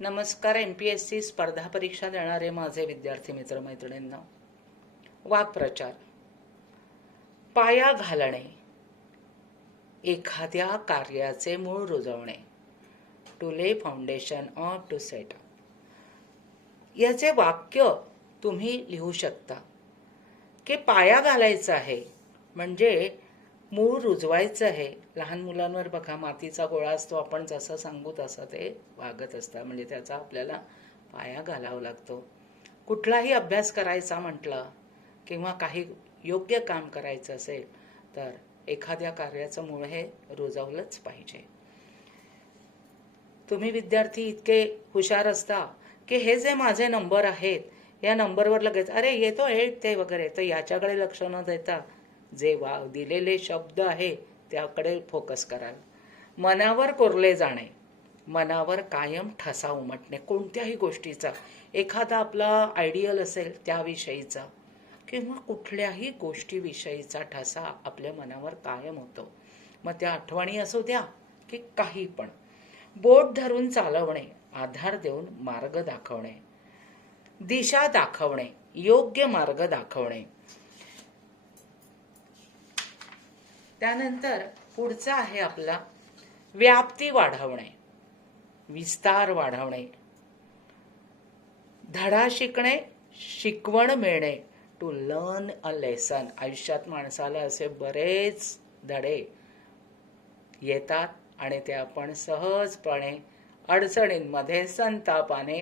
नमस्कार. MPSC स्पर्धा परीक्षा देणारे माझे विद्यार्थी मित्र मैत्रिणींना, वाक्प्रचार. पाया घालणे, एखाद्या कार्याचे मूळ रुजवणे. टू ले फाउंडेशन ऑर टू सेट. याचे वाक्य तुम्ही लिहू शकता की पाया घालायचा आहे म्हणजे मूळ रुजवायचं आहे. लहान मुलांवर बघा, मातीचा गोळा असतो, आपण जसं सांगू तसं ते वागत असतं, म्हणजे त्याचा आपल्याला पाया घालावा लागतो. कुठलाही अभ्यास करायचा म्हटलं किंवा काही योग्य काम करायचं असेल तर एखाद्या कार्याचं मूळ हे रुजवलंच पाहिजे. तुम्ही विद्यार्थी इतके हुशार असता की हे जे माझे नंबर आहेत या नंबरवर लगेच अरे येतो 8 ते वगैरे, तर याच्याकडे लक्ष न देता जे दिलेले शब्द आहे त्याकडे फोकस कराल. मनावर कोरले जाणे, मनावर कायम ठसा उमटणे कोणत्याही गोष्टीचा. एखादा आपला आयडियल असेल त्याविषयीचा किंवा कुठल्याही गोष्टीविषयीचा ठसा आपल्या मनावर कायम होतो. मग त्या आठवणी असू द्या की काही पण. बोट धरून चालवणे, आधार देऊन मार्ग दाखवणे, दिशा दाखवणे, योग्य मार्ग दाखवणे. त्यानंतर पुढचा आहे आपला व्याप्ती वाढवणे, विस्तार वाढवणे, धडा शिकणे, शिकवण मिळणे. To learn a lesson. आयुष्यात माणसाला असे बरेच धडे येतात आणि ते आपण सहजपणे अडचणींमध्ये संतापाने